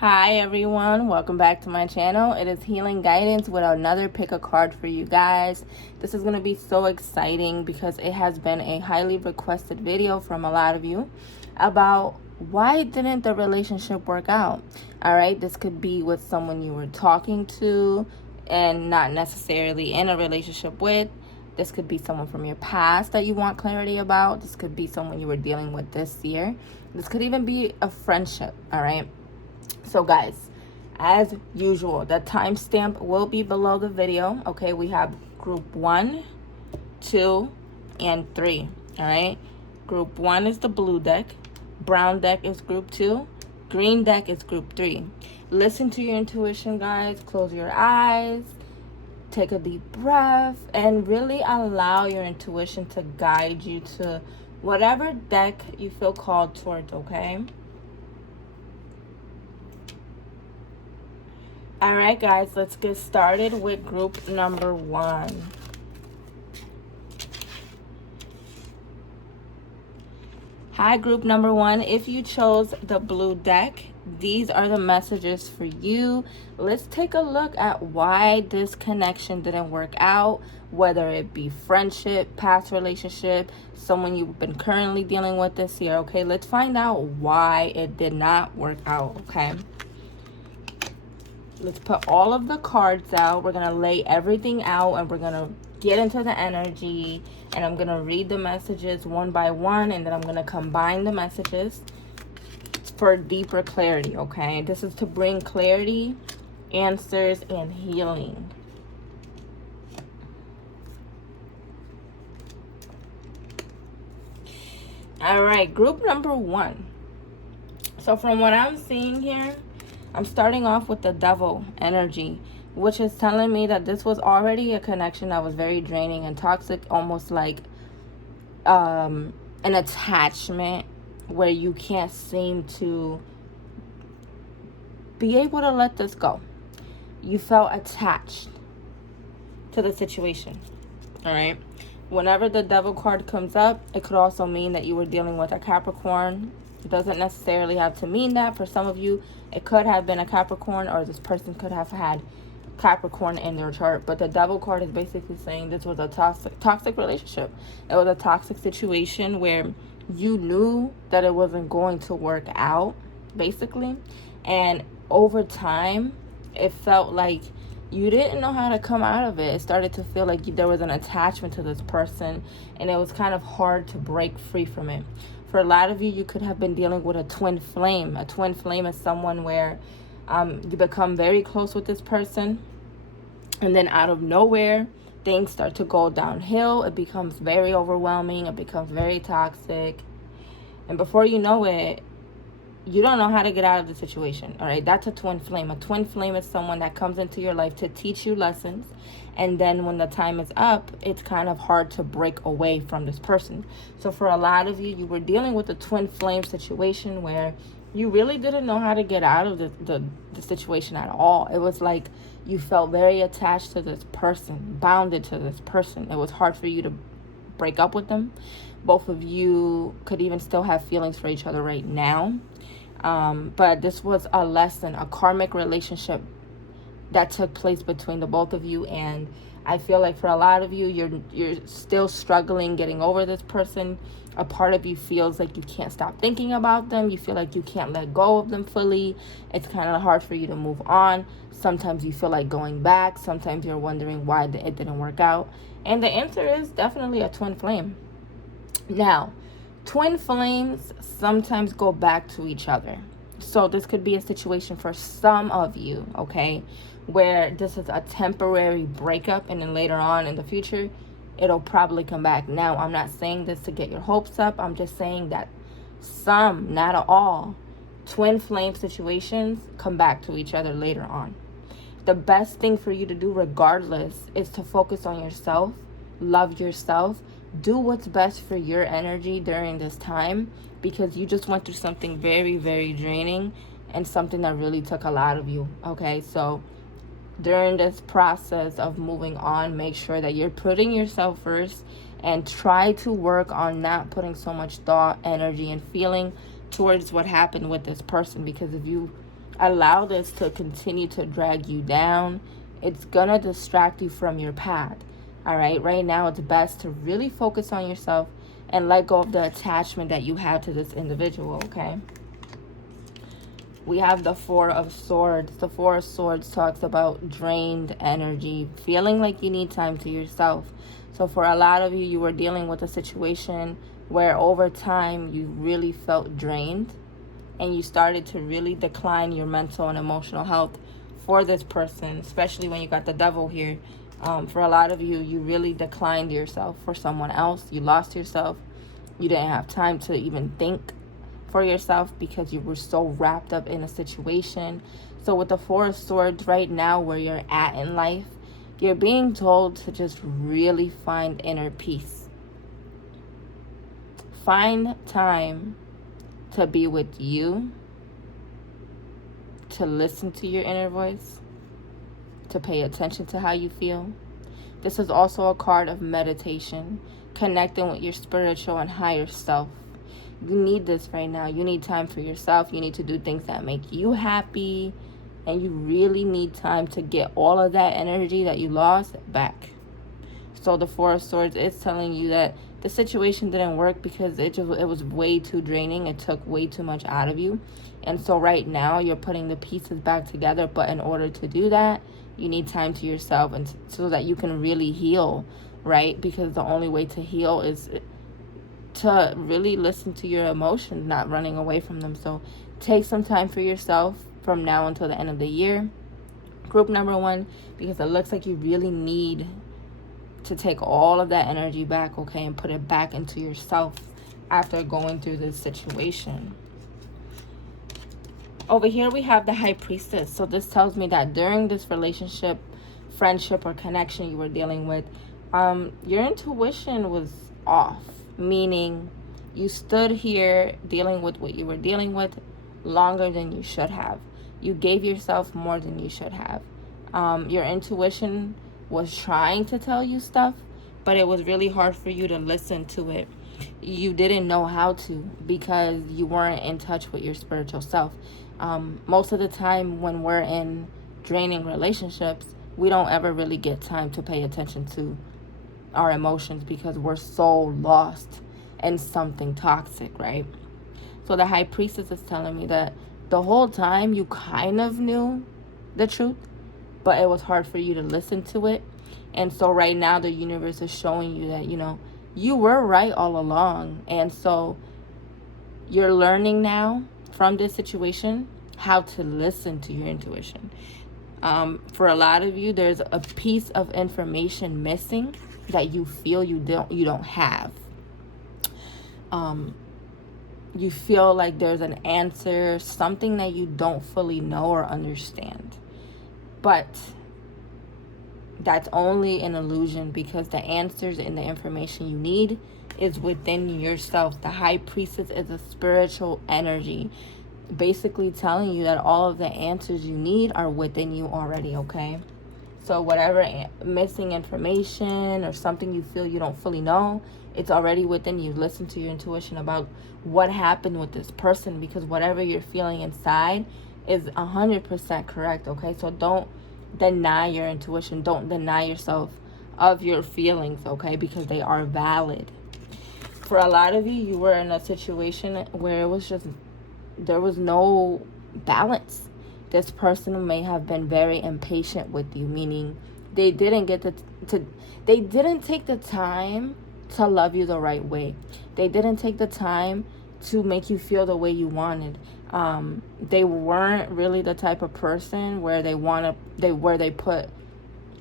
Hi everyone, welcome back to my channel. It is Healing Guidance with another pick a card for you guys. This is going to be so exciting because it has been a highly requested video from a lot of you about why didn't the relationship work out. All right, this could be with someone you were talking to and not necessarily in a relationship with. This could be someone from your past that you want clarity about. This could be someone you were dealing with this year. This could even be a friendship. All right. So guys, as usual, the timestamp will be below the video. Okay, we have group 1, 2, and 3. All right, group 1 is the blue deck, brown deck is group 2, green deck is group 3. Listen to your intuition, guys. Close your eyes, take a deep breath, and really allow your intuition to guide you to whatever deck you feel called towards. Okay. All right, guys, let's get started with group number 1. Hi, group number 1. If you chose the blue deck, these are the messages for you. Let's take a look at why this connection didn't work out, whether it be friendship, past relationship, someone you've been currently dealing with this year. Okay, let's find out why it did not work out. Okay. Let's put all of the cards out. We're going to lay everything out and we're going to get into the energy. And I'm going to read the messages one by one. And then I'm going to combine the messages for deeper clarity, okay? This is to bring clarity, answers, and healing. All right, group number 1. So from what I'm seeing here, I'm starting off with the devil energy, which is telling me that this was already a connection that was very draining and toxic, almost like an attachment where you can't seem to be able to let this go. You felt attached to the situation, all right? Whenever the devil card comes up, it could also mean that you were dealing with a Capricorn. It doesn't necessarily have to mean that. For some of you, it could have been a Capricorn, or this person could have had Capricorn in their chart. But the devil card is basically saying this was a toxic relationship. It was a toxic situation where you knew that it wasn't going to work out, basically. And over time, it felt like you didn't know how to come out of it. It started to feel like there was an attachment to this person, and it was kind of hard to break free from it. For a lot of you, you could have been dealing with a twin flame. A twin flame is someone where you become very close with this person, and then out of nowhere, things start to go downhill. It becomes very overwhelming. It becomes very toxic. And before you know it, you don't know how to get out of the situation, all right? That's a twin flame. A twin flame is someone that comes into your life to teach you lessons. And then when the time is up, it's kind of hard to break away from this person. So for a lot of you, you were dealing with a twin flame situation where you really didn't know how to get out of the situation at all. It was like you felt very attached to this person, bounded to this person. It was hard for you to break up with them. Both of you could even still have feelings for each other right now. But this was a lesson, a karmic relationship that took place between the both of you. And I feel like for a lot of you, you're still struggling getting over this person. A part of you feels like you can't stop thinking about them. You feel like you can't let go of them fully. It's kind of hard for you to move on. Sometimes you feel like going back. Sometimes you're wondering why it didn't work out. And the answer is definitely a twin flame. Now, twin flames sometimes go back to each other. So this could be a situation for some of you, okay, where this is a temporary breakup, and then later on in the future, it'll probably come back. Now, I'm not saying this to get your hopes up. I'm just saying that some, not all, twin flame situations come back to each other later on. The best thing for you to do regardless is to focus on yourself, love yourself, do what's best for your energy during this time, because you just went through something very, very draining and something that really took a lot of you, okay? So during this process of moving on, make sure that you're putting yourself first and try to work on not putting so much thought, energy, and feeling towards what happened with this person. Because if you allow this to continue to drag you down. It's gonna distract you from your path. All right, right now it's best to really focus on yourself and let go of the attachment that you have to this individual, okay? We have the Four of Swords. The Four of Swords talks about drained energy, feeling like you need time to yourself. So for a lot of you, you were dealing with a situation where over time you really felt drained and you started to really decline your mental and emotional health for this person, especially when you got the Devil here. For a lot of you, you really declined yourself for someone else. You lost yourself. You didn't have time to even think for yourself because you were so wrapped up in a situation. So with the Four of Swords right now, where you're at in life, you're being told to just really find inner peace. Find time to be with you, to listen to your inner voice, to pay attention to how you feel. This is also a card of meditation, connecting with your spiritual and higher self. You need this right now. You need time for yourself. You need to do things that make you happy. And you really need time to get all of that energy that you lost back. So the Four of Swords is telling you that the situation didn't work because it was way too draining. It took way too much out of you. And so right now you're putting the pieces back together. But in order to do that, you need time to yourself and so that you can really heal, right? Because the only way to heal is to really listen to your emotions, not running away from them. So take some time for yourself from now until the end of the year. Group number 1, because it looks like you really need to take all of that energy back, okay, and put it back into yourself after going through this situation. Over here we have the High Priestess. So this tells me that during this relationship, friendship, or connection you were dealing with, your intuition was off. Meaning you stood here dealing with what you were dealing with longer than you should have. You gave yourself more than you should have. Your intuition was trying to tell you stuff, but it was really hard for you to listen to it. You didn't know how to because you weren't in touch with your spiritual self. Most of the time when we're in draining relationships, we don't ever really get time to pay attention to our emotions because we're so lost in something toxic, right? So the High Priestess is telling me that the whole time you kind of knew the truth, but it was hard for you to listen to it. And so right now the universe is showing you that, you were right all along. And so you're learning now from this situation how to listen to your intuition. For a lot of you, there's a piece of information missing that you feel you don't have. You feel like there's an answer, something that you don't fully know or understand. But that's only an illusion because the answers and the information you need is within yourself. The High Priestess is a spiritual energy, basically telling you that all of the answers you need are within you already, okay? So whatever missing information or something you feel you don't fully know, it's already within you. Listen to your intuition about what happened with this person, because whatever you're feeling inside is 100% correct, okay? So don't deny your intuition. Don't deny yourself of your feelings, okay? Because they are valid. For a lot of you, you were in a situation where there was no balance. This person may have been very impatient with you, meaning they didn't get they didn't take the time to love you the right way. They didn't take the time to make you feel the way you wanted. They weren't really the type of person where they put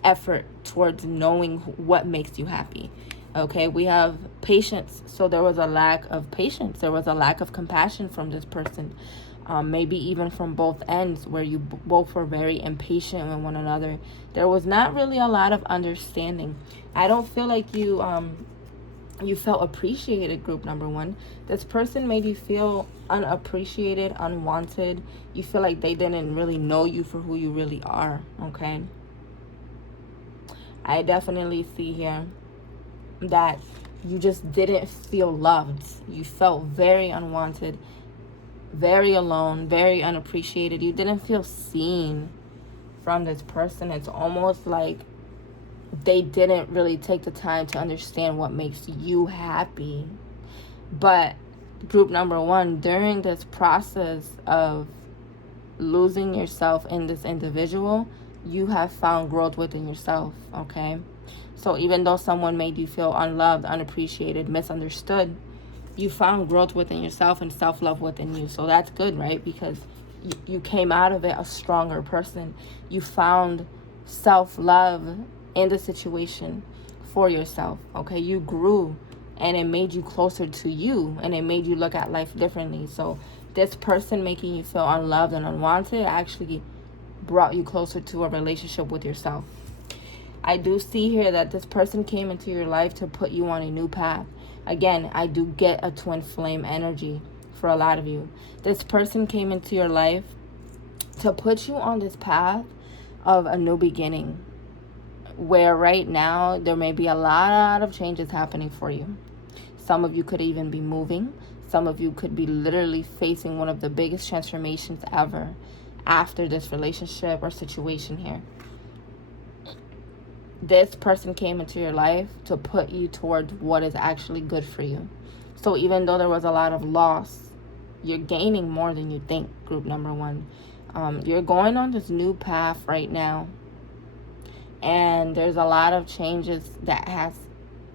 effort towards knowing what makes you happy. Okay, we have patience. So there was a lack of patience. There was a lack of compassion from this person. Maybe even from both ends, where you both were very impatient with one another. There was not really a lot of understanding. I don't feel like you felt appreciated, group number 1. This person made you feel unappreciated, unwanted. You feel like they didn't really know you for who you really are, okay? I definitely see here that you just didn't feel loved. You felt very unwanted. very alone, very unappreciated. You didn't feel seen from this person. It's almost like they didn't really take the time to understand what makes you happy. But group number one, during this process of losing yourself in this individual, you have found growth within yourself, okay? So even though someone made you feel unloved, unappreciated, misunderstood, you found growth within yourself and self-love within you. So that's good, right? Because you came out of it a stronger person. You found self-love in the situation for yourself, okay? You grew, and it made you closer to you, and it made you look at life differently. So this person making you feel unloved and unwanted actually brought you closer to a relationship with yourself. I do see here that this person came into your life to put you on a new path. Again, I do get a twin flame energy for a lot of you. This person came into your life to put you on this path of a new beginning, where right now there may be a lot of changes happening for you. Some of you could even be moving. Some of you could be literally facing one of the biggest transformations ever after this relationship or situation here. This person came into your life to put you towards what is actually good for you. So even though there was a lot of loss, you're gaining more than you think, group number one. You're going on this new path right now. And there's a lot of changes that has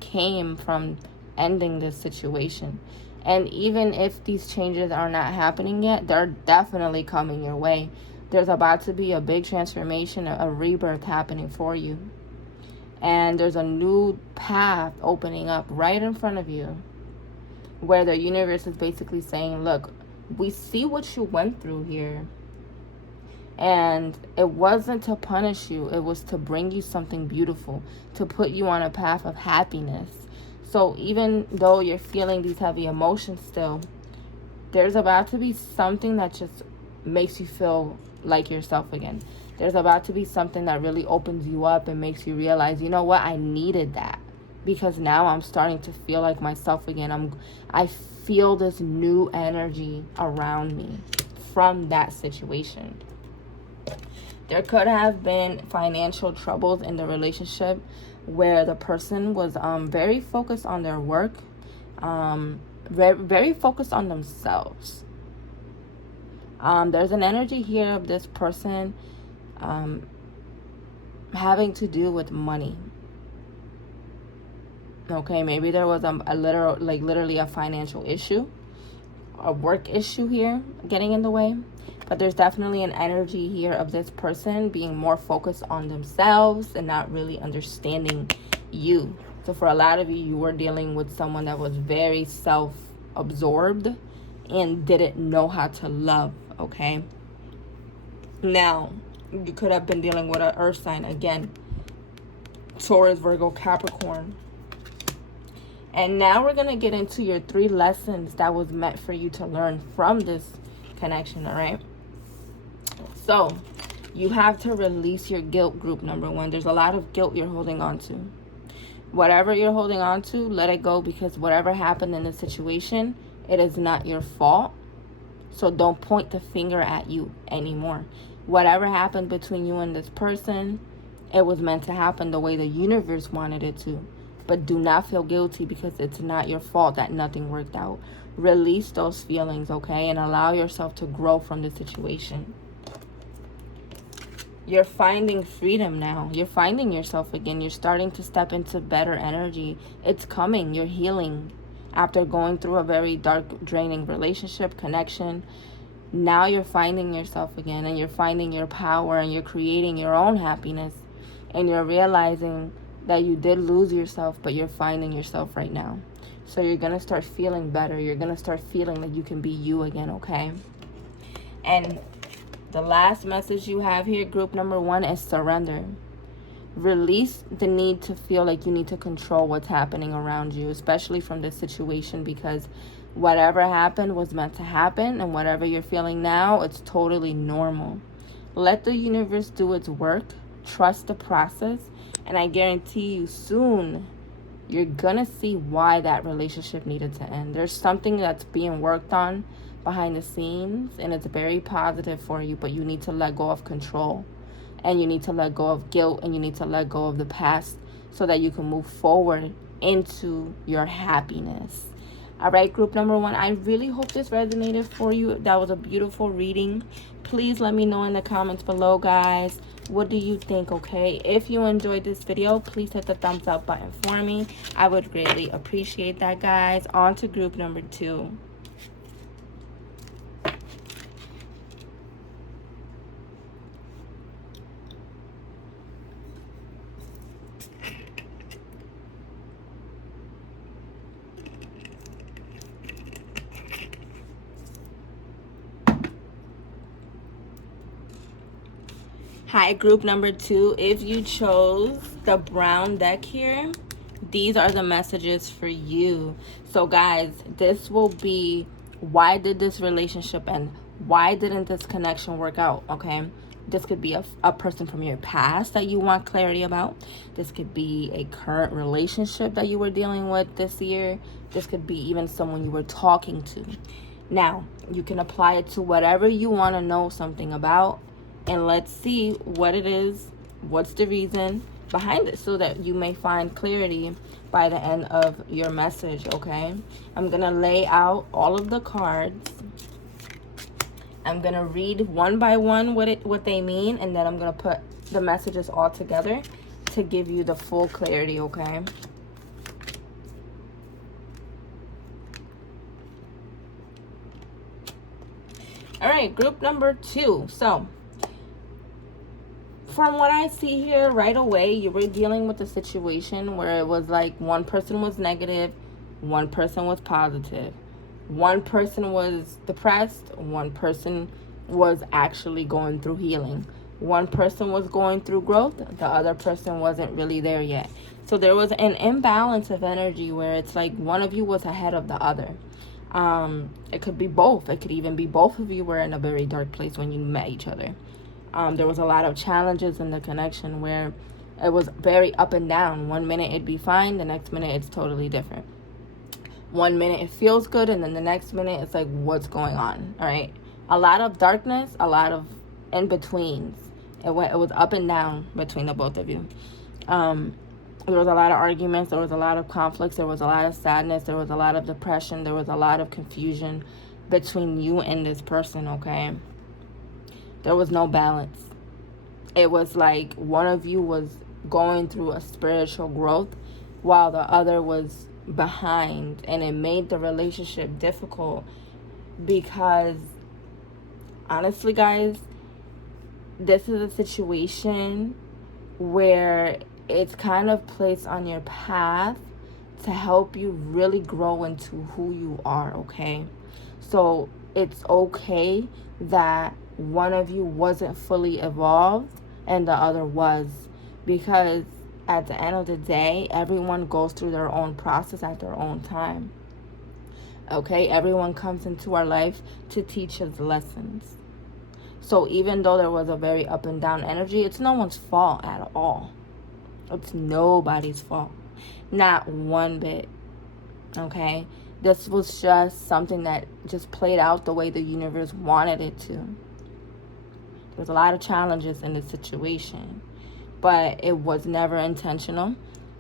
came from ending this situation. And even if these changes are not happening yet, they're definitely coming your way. There's about to be a big transformation, a rebirth happening for you. And there's a new path opening up right in front of you, where the universe is basically saying, look, we see what you went through here. And it wasn't to punish you. It was to bring you something beautiful, to put you on a path of happiness. So even though you're feeling these heavy emotions still, there's about to be something that just makes you feel like yourself again. There's about to be something that really opens you up and makes you realize, you know what, I needed that. Because now I'm starting to feel like myself again. I feel this new energy around me from that situation. There could have been financial troubles in the relationship where the person was very focused on their work, very focused on themselves. There's an energy here of this person having to do with money. Okay, maybe there was literally a financial issue, a work issue here getting in the way. But there's definitely an energy here of this person being more focused on themselves and not really understanding you. So for a lot of you, you were dealing with someone that was very self-absorbed and didn't know how to love, okay? Now, you could have been dealing with an earth sign, again, Taurus, Virgo, Capricorn. And now we're going to get into your 3 lessons that was meant for you to learn from this connection, all right? So, you have to release your guilt, group number one. There's a lot of guilt you're holding on to. Whatever you're holding on to, let it go, because whatever happened in the situation, it is not your fault. So don't point the finger at you anymore. Whatever happened between you and this person, it was meant to happen the way the universe wanted it to. But do not feel guilty, because it's not your fault that nothing worked out. Release those feelings, okay? And allow yourself to grow from the situation. You're finding freedom now. You're finding yourself again. You're starting to step into better energy. It's coming. You're healing. After going through a very dark, draining relationship, connection, now you're finding yourself again, and you're finding your power, and you're creating your own happiness. And you're realizing that you did lose yourself, but you're finding yourself right now. So you're going to start feeling better. You're going to start feeling like you can be you again, okay? And the last message you have here, group number one, is surrender. Release the need to feel like you need to control what's happening around you, especially from this situation, because whatever happened was meant to happen, and whatever you're feeling now, it's totally normal. Let the universe do its work. Trust the process, and I guarantee you soon you're gonna see why that relationship needed to end. There's something that's being worked on behind the scenes, and it's very positive for you, but you need to let go of control, and you need to let go of guilt, and you need to let go of the past so that you can move forward into your happiness. All right, group number 1, I really hope this resonated for you. That was a beautiful reading. Please let me know in the comments below, guys. What do you think, okay? If you enjoyed this video, please hit the thumbs up button for me. I would greatly appreciate that, guys. On to group number 2. Hi, group number 2. If you chose the brown deck here, these are the messages for you. So guys, this will be, why did this relationship end? Why didn't this connection work out? Okay, this could be a person from your past that you want clarity about. This could be a current relationship that you were dealing with this year. This could be even someone you were talking to. Now, you can apply it to whatever you want to know something about, and let's see what it is, what's the reason behind it, so that you may find clarity by the end of your message, okay? I'm going to lay out all of the cards. I'm going to read one by one what they mean, and then I'm going to put the messages all together to give you the full clarity, okay? All right, group number 2. So, from what I see here, right away, you were dealing with a situation where it was like one person was negative, one person was positive. One person was depressed, one person was actually going through healing. One person was going through growth, the other person wasn't really there yet. So there was an imbalance of energy where it's like one of you was ahead of the other. It could be both. It could even be both of you were in a very dark place when you met each other. There was a lot of challenges in the connection where it was very up and down. One minute it'd be fine, the next minute it's totally different. One minute it feels good, and then the next minute it's like, what's going on? All right, a lot of darkness, a lot of in-betweens. It was up and down between the both of you. There was a lot of arguments, there was a lot of conflicts, there was a lot of sadness, there was a lot of depression, there was a lot of confusion between you and this person, okay? There was no balance. It was like one of you was going through a spiritual growth while the other was behind, and it made the relationship difficult because honestly, guys, this is a situation where it's kind of placed on your path to help you really grow into who you are, okay? So it's okay that one of you wasn't fully evolved and the other was, because at the end of the day, everyone goes through their own process at their own time. Okay, everyone comes into our life to teach us lessons. So even though there was a very up and down energy, it's no one's fault at all. It's nobody's fault. Not one bit. Okay? This was just something that just played out the way the universe wanted it to. There's a lot of challenges in this situation, but it was never intentional.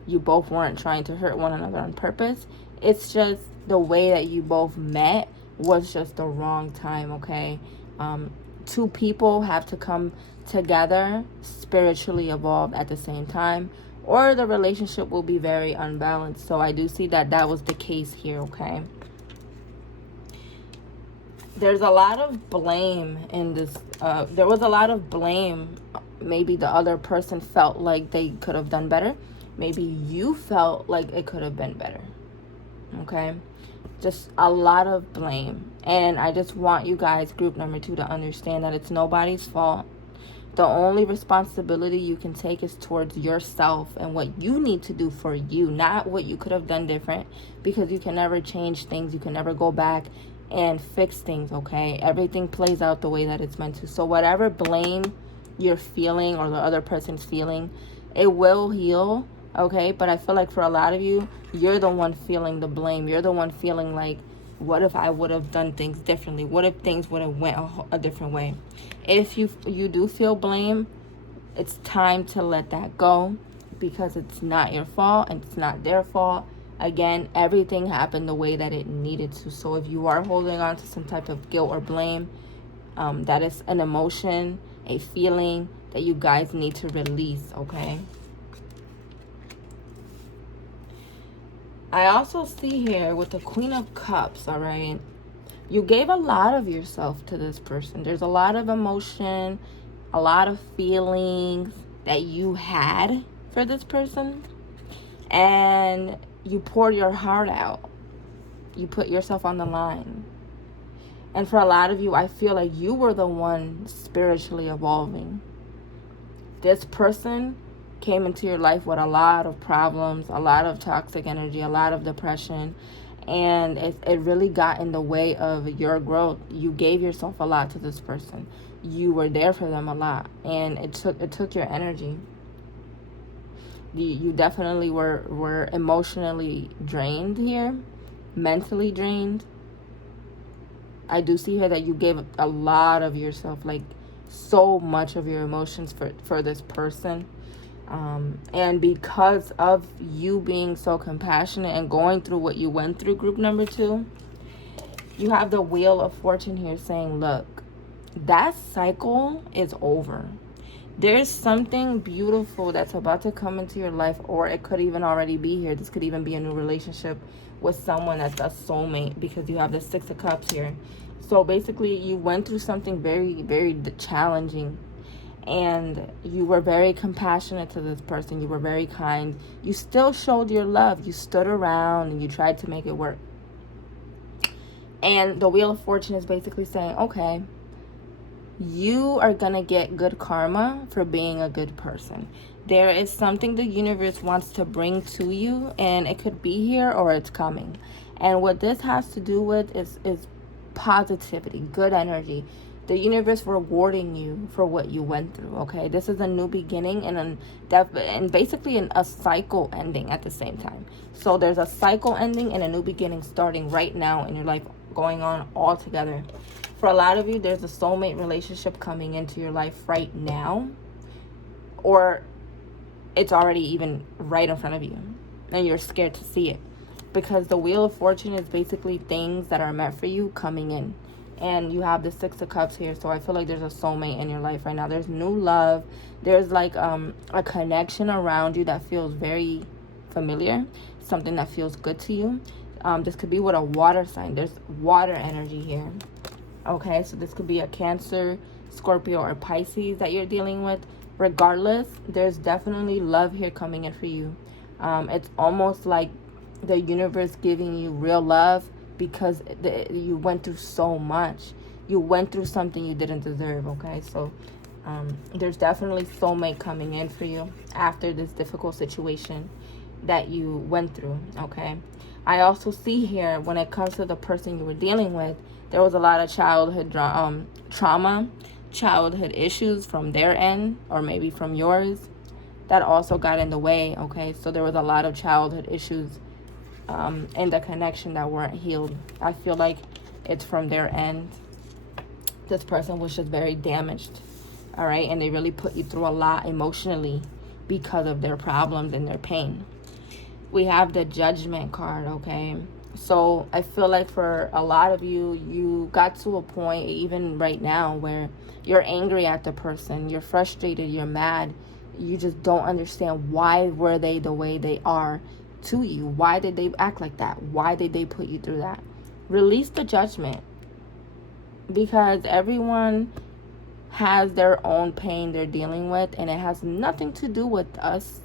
You both weren't trying to hurt one another on purpose. It's just the way that you both met was just the wrong time, okay? Two people have to come together, spiritually evolved at the same time, or the relationship will be very unbalanced. So I do see that that was the case here, okay? There's a lot of blame in this. There was a lot of blame. Maybe the other person felt like they could have done better. Maybe you felt like it could have been better. Okay? Just a lot of blame. And I just want you guys, group number 2, to understand that it's nobody's fault. The only responsibility you can take is towards yourself and what you need to do for you, not what you could have done different, because you can never change things. You can never go back and fix things, okay? Everything plays out the way that it's meant to. So whatever blame you're feeling or the other person's feeling, it will heal, okay? But I feel like for a lot of you, you're the one feeling the blame. You're the one feeling like What if I would have done things differently? What if things would have went a different way? If you do feel blame, it's time to let that go, because it's not your fault and it's not their fault. Again, everything happened the way that it needed to. So if you are holding on to some type of guilt or blame, that is an emotion, a feeling that you guys need to release, okay? I also see here with the Queen of Cups, all right? You gave a lot of yourself to this person. There's a lot of emotion, a lot of feelings that you had for this person. And you poured your heart out. You put yourself on the line. And for a lot of you, I feel like you were the one spiritually evolving. This person came into your life with a lot of problems, a lot of toxic energy, a lot of depression, and it really got in the way of your growth. You gave yourself a lot to this person. You were there for them a lot, and it took your energy. You definitely were emotionally drained here, mentally drained. I do see here that you gave a lot of yourself, like so much of your emotions for this person. And because of you being so compassionate and going through what you went through, group number 2, you have the Wheel of Fortune here saying, look, that cycle is over. There's something beautiful that's about to come into your life, or it could even already be here. This could even be a new relationship with someone that's a soulmate, because you have the 6 of Cups here. So basically, you went through something very, very challenging, and you were very compassionate to this person. You were very kind. You still showed your love. You stood around and you tried to make it work. And the Wheel of Fortune is basically saying, okay, you are going to get good karma for being a good person. There is something the universe wants to bring to you, and it could be here or it's coming. And what this has to do with is positivity, good energy. The universe rewarding you for what you went through, okay? This is a new beginning and basically a cycle ending at the same time. So there's a cycle ending and a new beginning starting right now in your life, going on all together. For a lot of you, there's a soulmate relationship coming into your life right now, or it's already even right in front of you and you're scared to see it, because the Wheel of Fortune is basically things that are meant for you coming in. And you have the 6 of Cups here, so I feel like there's a soulmate in your life right now. There's new love. There's like a connection around you that feels very familiar, something that feels good to you. This could be with a water sign. There's water energy here. Okay, so this could be a Cancer, Scorpio, or Pisces that you're dealing with. Regardless, there's definitely love here coming in for you. It's almost like the universe giving you real love, because you went through so much. You went through something you didn't deserve, okay? So there's definitely soulmate coming in for you after this difficult situation that you went through, okay? I also see here, when it comes to the person you were dealing with, there was a lot of childhood trauma, childhood issues from their end, or maybe from yours, that also got in the way, okay? So there was a lot of childhood issues in the connection that weren't healed. I feel like it's from their end. This person was just very damaged, all right? And they really put you through a lot emotionally because of their problems and their pain. We have the Judgment card, okay? So I feel like for a lot of you, you got to a point, even right now, where you're angry at the person. You're frustrated. You're mad. You just don't understand, why were they the way they are to you? Why did they act like that? Why did they put you through that? Release the judgment, because everyone has their own pain they're dealing with, and it has nothing to do with us.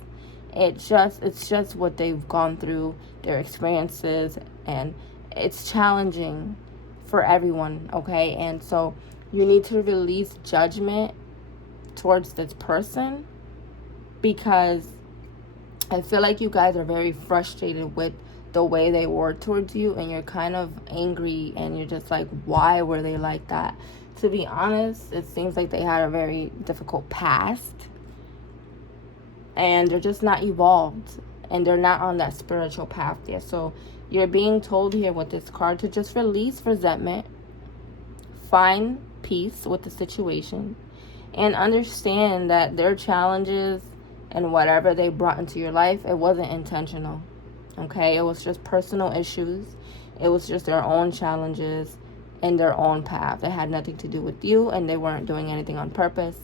It's just what they've gone through, their experiences, and it's challenging for everyone, okay? And so you need to release judgment towards this person, because I feel like you guys are very frustrated with the way they were towards you, and you're kind of angry, and you're just like, why were they like that? To be honest, it seems like they had a very difficult past, and they're just not evolved, and they're not on that spiritual path yet. So You're being told here with this card to just release resentment, find peace with the situation, and understand that their challenges and whatever they brought into your life, it wasn't intentional. Okay, it was just personal issues. It was just their own challenges in their own path. It had nothing to do with you, and they weren't doing anything on purpose.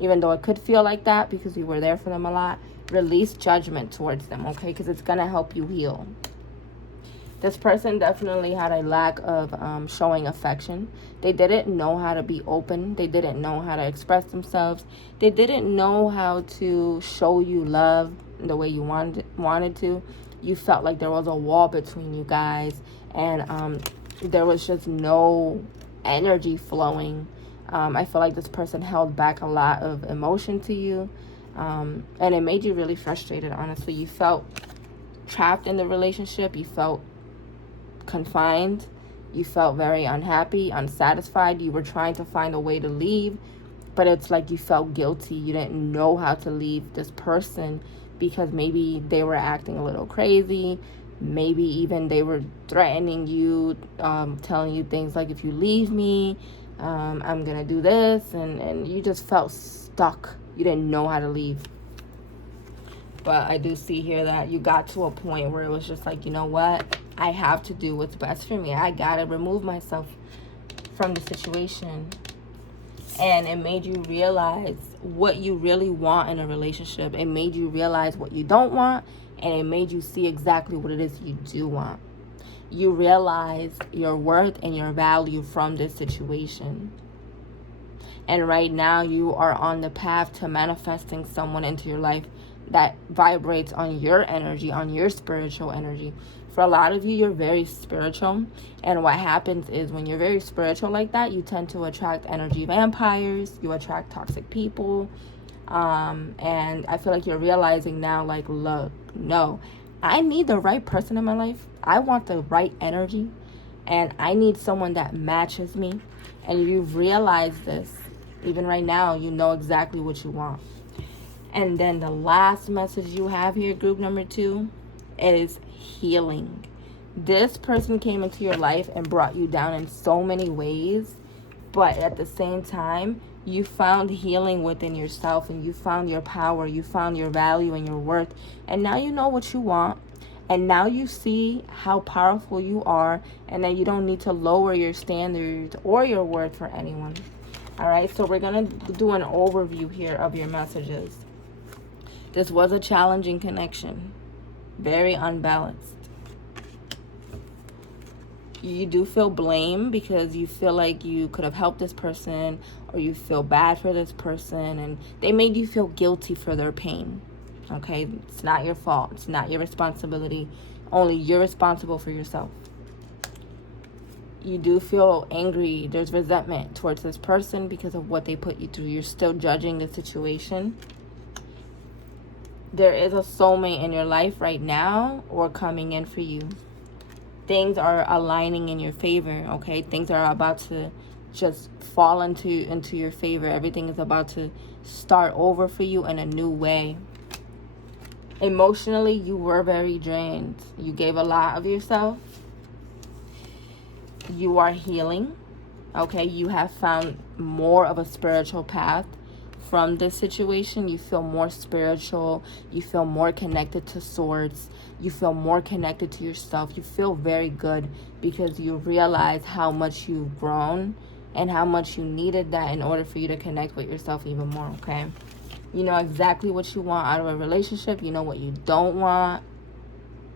Even though it could feel like that because you were there for them a lot, release judgment towards them, okay? Because it's going to help you heal. This person definitely had a lack of showing affection. They didn't know how to be open. They didn't know how to express themselves. They didn't know how to show you love the way you wanted to. You felt like there was a wall between you guys, and there was just no energy flowing. I feel like this person held back a lot of emotion to you, and it made you really frustrated, honestly. You felt trapped in the relationship. You felt confined. You felt very unhappy, unsatisfied. You were trying to find a way to leave, but it's like you felt guilty. You didn't know how to leave this person because maybe they were acting a little crazy. Maybe even they were threatening you, telling you things like, if you leave me, I'm gonna do this, and you just felt stuck. You didn't know how to leave. But I do see here that you got to a point where it was just like, you know what? I have to do what's best for me. I gotta remove myself from the situation. And it made you realize what you really want in a relationship. It made you realize what you don't want, and it made you see exactly what it is you do want. You realize your worth and your value from this situation. And right now you are on the path to manifesting someone into your life that vibrates on your energy, on your spiritual energy. For a lot of you, you're very spiritual. And what happens is when you're very spiritual like that, you tend to attract energy vampires. You attract toxic people. And I feel like you're realizing now, like, look, no, I need the right person in my life. I want the right energy. And I need someone that matches me. And you've realized this. Even right now, you know exactly what you want. And then the last message you have here, group number 2, is healing. This person came into your life and brought you down in so many ways, but at the same time, you found healing within yourself, and you found your power, you found your value and your worth, and now you know what you want, and now you see how powerful you are, and that you don't need to lower your standards or your worth for anyone. All right, so we're going to do an overview here of your messages. This was a challenging connection. Very unbalanced. You do feel blame because you feel like you could have helped this person, or you feel bad for this person, and they made you feel guilty for their pain. Okay? It's not your fault. It's not your responsibility. Only you're responsible for yourself. You do feel angry. There's resentment towards this person because of what they put you through. You're still judging the situation. There is a soulmate in your life right now, or coming in for you. Things are aligning in your favor, okay? Things are about to just fall into your favor. Everything is about to start over for you in a new way. Emotionally, you were very drained. You gave a lot of yourself. You are healing, okay? You have found more of a spiritual path from this situation. You feel more spiritual. You feel more connected to source. You feel more connected to yourself. You feel very good because you realize how much you've grown and how much you needed that in order for you to connect with yourself even more, okay? You know exactly what you want out of a relationship. You know what you don't want.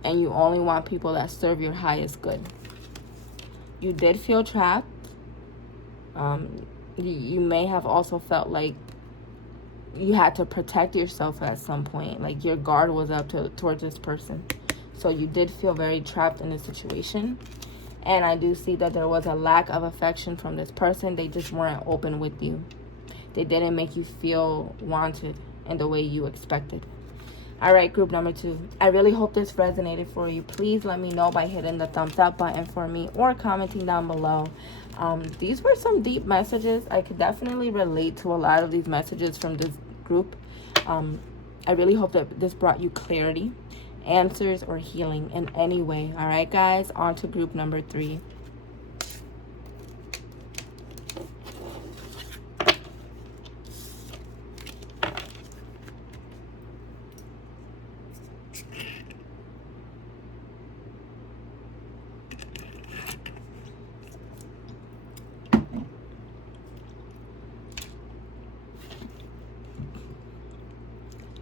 And you only want people that serve your highest good. You did feel trapped. You may have also felt like you had to protect yourself at some point. Like your guard was up towards this person. So you did feel very trapped in this situation. And I do see that there was a lack of affection from this person. They just weren't open with you. They didn't make you feel wanted in the way you expected. All right, group number 2. I really hope this resonated for you. Please let me know by hitting the thumbs up button for me or commenting down below. These were some deep messages. I could definitely relate to a lot of these messages from this group. I really hope that this brought you clarity answers or healing in any way. All right, guys, on to group number 3.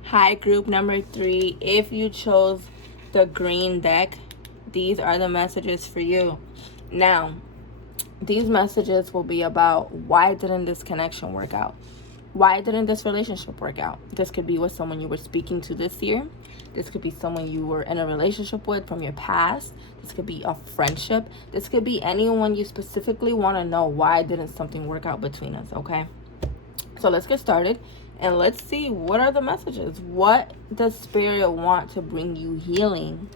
Hi, group number 3. If you chose the green deck, these are the messages for you. Now, these messages will be about why didn't this connection work out? Why didn't this relationship work out? This could be with someone you were speaking to this year. This could be someone you were in a relationship with from your past. This could be a friendship. This could be anyone you specifically want to know why didn't something work out between us, okay? So let's get started. And let's see, what are the messages? What does Spirit want to bring you healing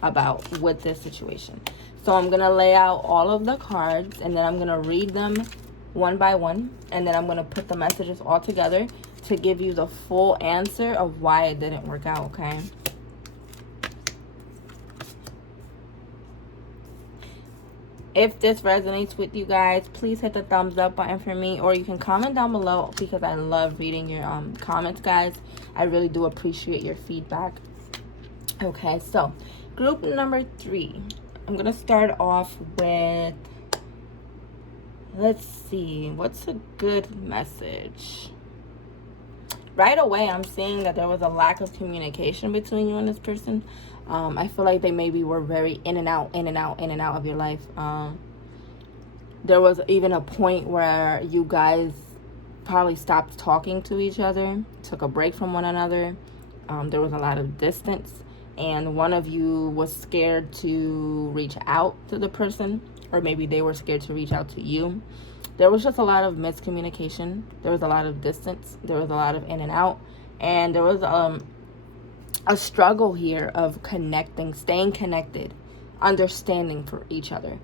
about with this situation? So I'm going to lay out all of the cards, and then I'm going to read them one by one. And then I'm going to put the messages all together to give you the full answer of why it didn't work out, okay? If this resonates with you guys, please hit the thumbs up button for me, or you can comment down below because I love reading your comments, guys. I really do appreciate your feedback. Okay, so group number 3. I'm going to start off with, let's see, what's a good message? Right away, I'm seeing that there was a lack of communication between you and this person. I feel like they maybe were very in and out of your life. There was even a point where you guys probably stopped talking to each other, took a break from one another. There was a lot of distance, and one of you was scared to reach out to the person, or maybe they were scared to reach out to you. There was just a lot of miscommunication. There was a lot of distance. There was a lot of in and out, and there was a struggle here of connecting, staying connected, understanding for each other.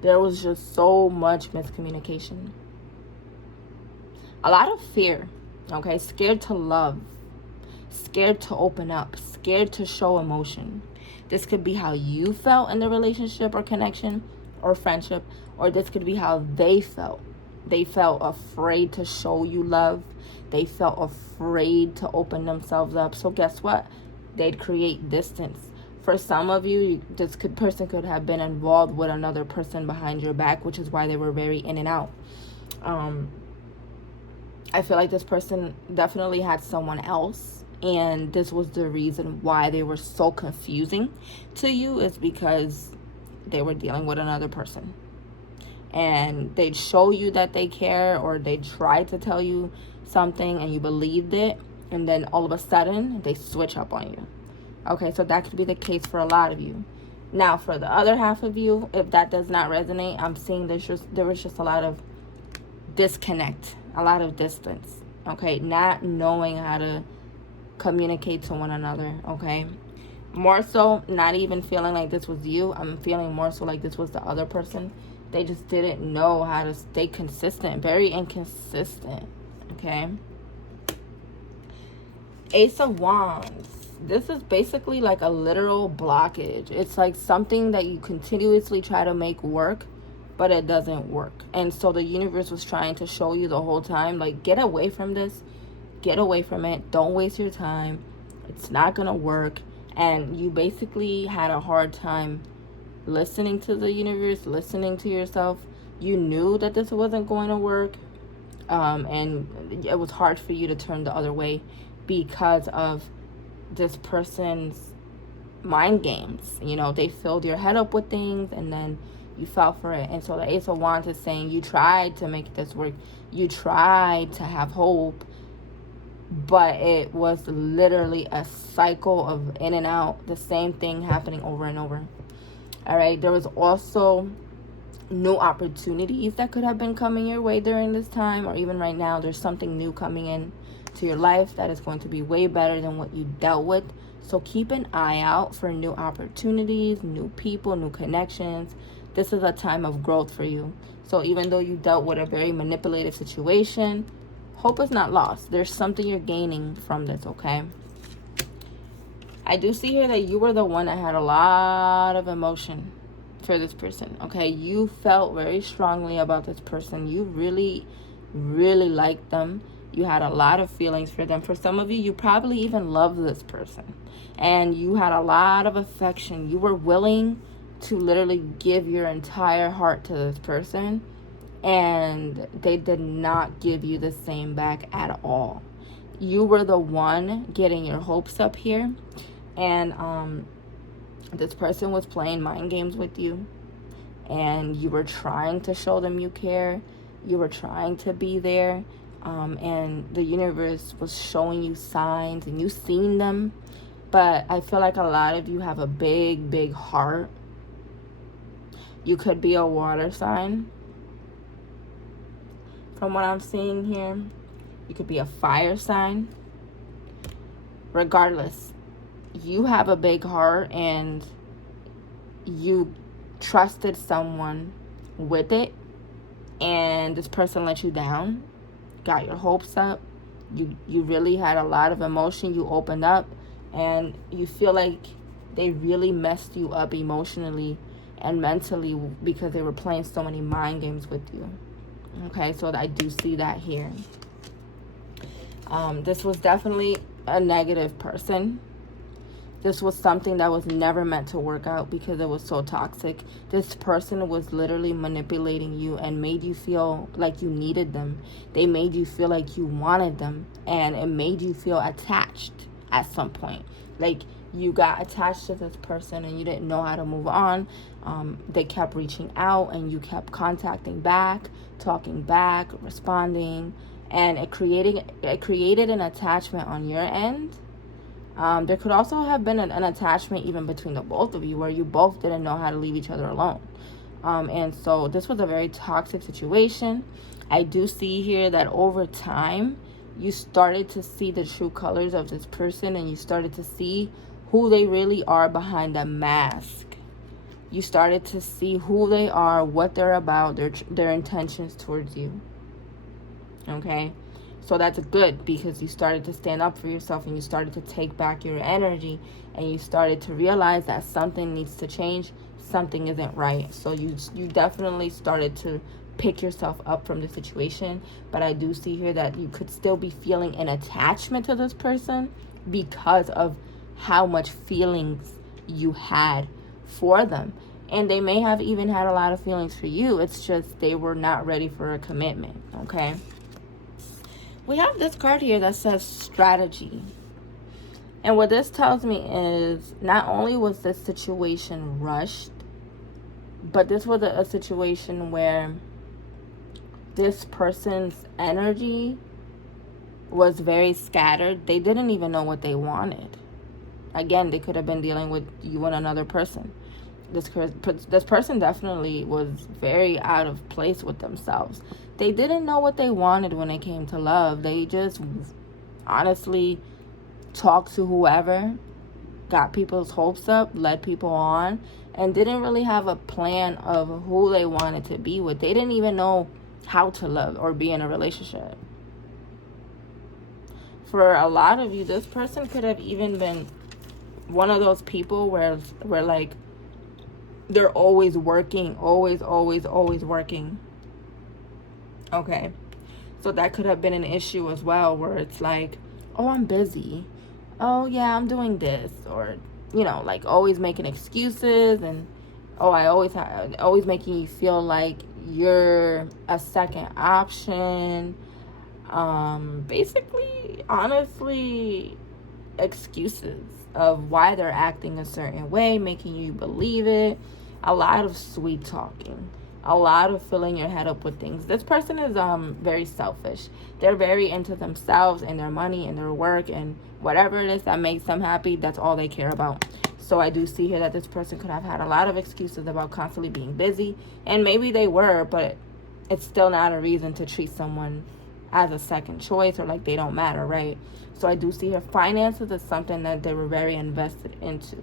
There was just so much miscommunication. A lot of fear, okay? Scared to love, scared to open up, scared to show emotion. This could be how you felt in the relationship or connection or friendship, or this could be how they felt. They felt afraid to show you love. They felt afraid to open themselves up. So guess what? They'd create distance. For some of you, this person could have been involved with another person behind your back, which is why they were very in and out. I feel like this person definitely had someone else, and this was the reason why they were so confusing to you, is because they were dealing with another person. And they'd show you that they care, or they'd try to tell you something and you believed it, and then all of a sudden they switch up on you. Okay, so that could be the case for a lot of you. Now, for the other half of you, if that does not resonate, I'm seeing there was just a lot of disconnect, a lot of distance. Okay, not knowing how to communicate to one another. Okay, more so not even feeling like this was you. I'm feeling more so like this was the other person. They just didn't know how to stay consistent, very inconsistent. Okay, Ace of Wands. This is basically like a literal blockage. It's like something that you continuously try to make work, but it doesn't work. And so the universe was trying to show you the whole time, like, get away from this. Get away from it. Don't waste your time. It's not going to work. And you basically had a hard time listening to the universe, listening to yourself. You knew that this wasn't going to work. And it was hard for you to turn the other way because of this person's mind games. You know, they filled your head up with things and then you fell for it. And so the Ace of Wands is saying you tried to make this work. You tried to have hope, but it was literally a cycle of in and out, the same thing happening over and over. All right, there was also new opportunities that could have been coming your way during this time, or even right now. There's something new coming in to your life that is going to be way better than what you dealt with. So keep an eye out for new opportunities, new people, new connections. This is a time of growth for you. So even though you dealt with a very manipulative situation, hope is not lost. There's something you're gaining from this, okay? I do see here that you were the one that had a lot of emotion for this person, okay? You felt very strongly about this person. You really, really liked them. You had a lot of feelings for them. For some of you, you probably even loved this person. And you had a lot of affection. You were willing to literally give your entire heart to this person. And they did not give you the same back at all. You were the one getting your hopes up here. And this person was playing mind games with you. And you were trying to show them you care. You were trying to be there. And the universe was showing you signs and you seen them. But I feel like a lot of you have a big, big heart. You could be a water sign. From what I'm seeing here, you could be a fire sign. Regardless, you have a big heart and you trusted someone with it, and this person let you down, got your hopes up. You really had a lot of emotion. You opened up, and you feel like they really messed you up emotionally and mentally because they were playing so many mind games with you. Okay, so I do see that here. This was definitely a negative person. This was something that was never meant to work out because it was so toxic. This person was literally manipulating you and made you feel like you needed them. They made you feel like you wanted them. And it made you feel attached at some point. Like you got attached to this person and you didn't know how to move on. They kept reaching out and you kept contacting back, talking back, responding. And it created an attachment on your end. There could also have been an attachment even between the both of you where you both didn't know how to leave each other alone. And so this was a very toxic situation. I do see here that over time, you started to see the true colors of this person and you started to see who they really are behind the mask. You started to see who they are, what they're about, their intentions towards you. Okay? So that's good because you started to stand up for yourself and you started to take back your energy and you started to realize that something needs to change, something isn't right. So you definitely started to pick yourself up from the situation. But I do see here that you could still be feeling an attachment to this person because of how much feelings you had for them. And they may have even had a lot of feelings for you. It's just they were not ready for a commitment, okay? We have this card here that says strategy. And what this tells me is not only was this situation rushed, but this was a situation where this person's energy was very scattered. They didn't even know what they wanted. Again, they could have been dealing with you and another person. This person definitely was very out of place with themselves. They didn't know what they wanted when it came to love. They just honestly talked to whoever, got people's hopes up, led people on, and didn't really have a plan of who they wanted to be with. They didn't even know how to love or be in a relationship. For a lot of you, this person could have even been one of those people where like, they're always working, always working. Okay. So that could have been an issue as well, where it's like, oh, I'm busy. Oh, yeah, I'm doing this. Or, you know, like always making excuses. And, oh, always making you feel like you're a second option. Basically, honestly, excuses of why they're acting a certain way, making you believe it. A lot of sweet talking, a lot of filling your head up with things. This person is very selfish. They're very into themselves and their money and their work and whatever it is that makes them happy. That's all they care about. So I do see here that this person could have had a lot of excuses about constantly being busy, and maybe they were, but it's still not a reason to treat someone as a second choice or like they don't matter, right? So I do see here finances is something that they were very invested into.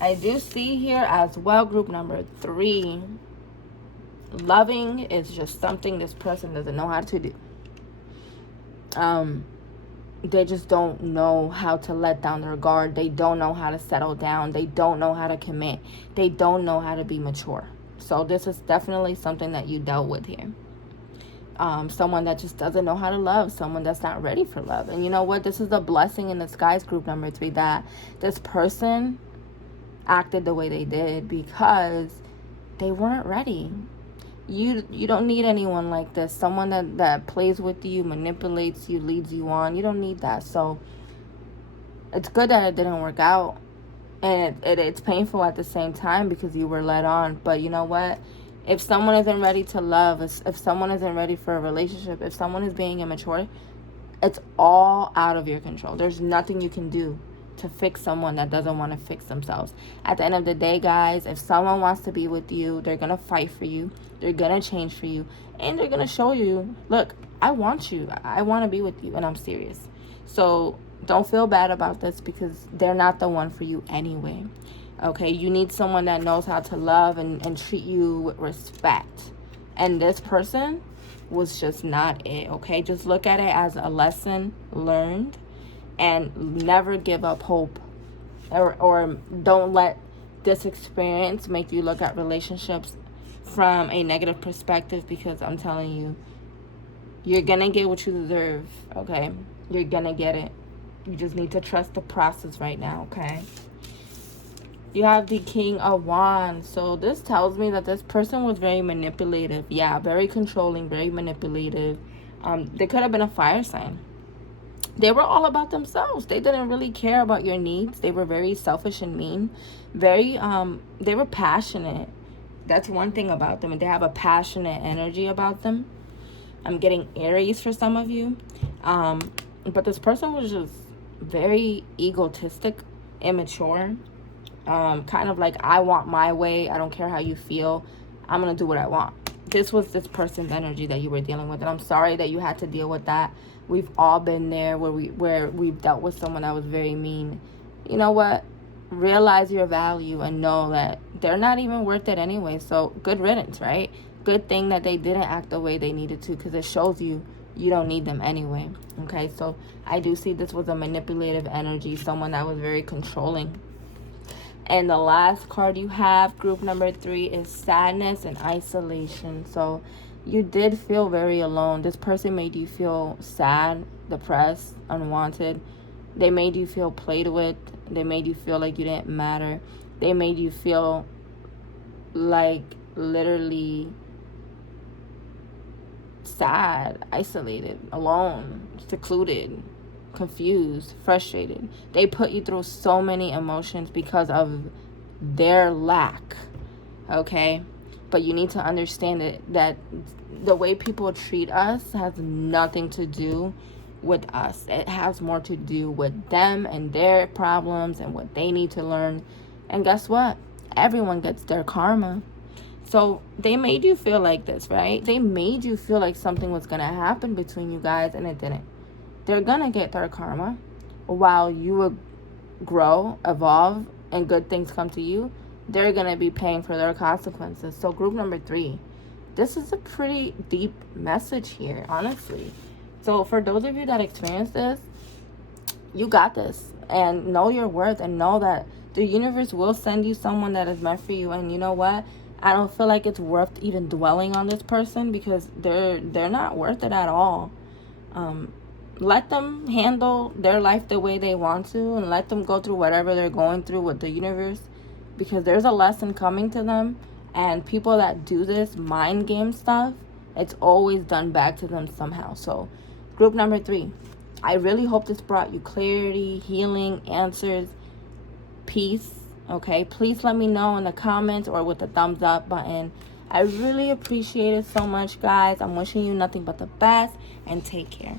I do see here as well, group number 3, loving is just something this person doesn't know how to do. they just don't know how to let down their guard. They don't know how to settle down. They don't know how to commit. They don't know how to be mature. So this is definitely something that you dealt with here. Someone that just doesn't know how to love, someone that's not ready for love. And you know what? This is a blessing in disguise, group number 3, that this person acted the way they did because they weren't ready. You don't need anyone like this. Someone that plays with you, manipulates you, leads you on. You don't need that. So it's good that it didn't work out. And it's painful at the same time because you were led on. But you know what? If someone isn't ready to love, if someone isn't ready for a relationship, if someone is being immature, it's all out of your control. There's nothing you can do to fix someone that doesn't want to fix themselves. At the end of the day, guys, if someone wants to be with you, they're going to fight for you. They're going to change for you. And they're going to show you, look, I want you. I want to be with you, and I'm serious. So don't feel bad about this because they're not the one for you anyway. Okay, you need someone that knows how to love and treat you with respect. And this person was just not it, okay? Just look at it as a lesson learned and never give up hope. Or don't let this experience make you look at relationships from a negative perspective, because I'm telling you, you're going to get what you deserve, okay? You're going to get it. You just need to trust the process right now, okay? You have the King of Wands. So this tells me that this person was very manipulative. Yeah, very controlling, very manipulative. They could have been a fire sign. They were all about themselves. They didn't really care about your needs. They were very selfish and mean. They were passionate. That's one thing about them. They have a passionate energy about them. I'm getting Aries for some of you. But this person was just very egotistic, immature. Kind of like, I want my way. I don't care how you feel. I'm going to do what I want. This was this person's energy that you were dealing with. And I'm sorry that you had to deal with that. We've all been there where we've dealt with someone that was very mean. You know what? Realize your value and know that they're not even worth it anyway. So good riddance, right? Good thing that they didn't act the way they needed to, because it shows you don't need them anyway. Okay, so I do see this was a manipulative energy, someone that was very controlling. And the last card you have, group number 3, is sadness and isolation. So you did feel very alone. This person made you feel sad, depressed, unwanted. They made you feel played with. They made you feel like you didn't matter. They made you feel like literally sad, isolated, alone, secluded, confused, frustrated. They put you through so many emotions because of their lack, okay? But you need to understand that the way people treat us has nothing to do with us. It has more to do with them and their problems and what they need to learn. And guess what? Everyone gets their karma. So they made you feel like this, right? They made you feel like something was going to happen between you guys, and it didn't. They're going to get their karma while you will grow, evolve, and good things come to you. They're going to be paying for their consequences. So group number 3, this is a pretty deep message here, honestly. So for those of you that experience this, you got this. And know your worth and know that the universe will send you someone that is meant for you. And you know what? I don't feel like it's worth even dwelling on this person because they're not worth it at all. Let them handle their life the way they want to, and let them go through whatever they're going through with the universe, because there's a lesson coming to them. And people that do this mind game stuff, it's always done back to them somehow. So group number 3, I really hope this brought you clarity, healing, answers, peace. Okay, please let me know in the comments or with the thumbs up button. I really appreciate it so much, guys. I'm wishing you nothing but the best, and take care.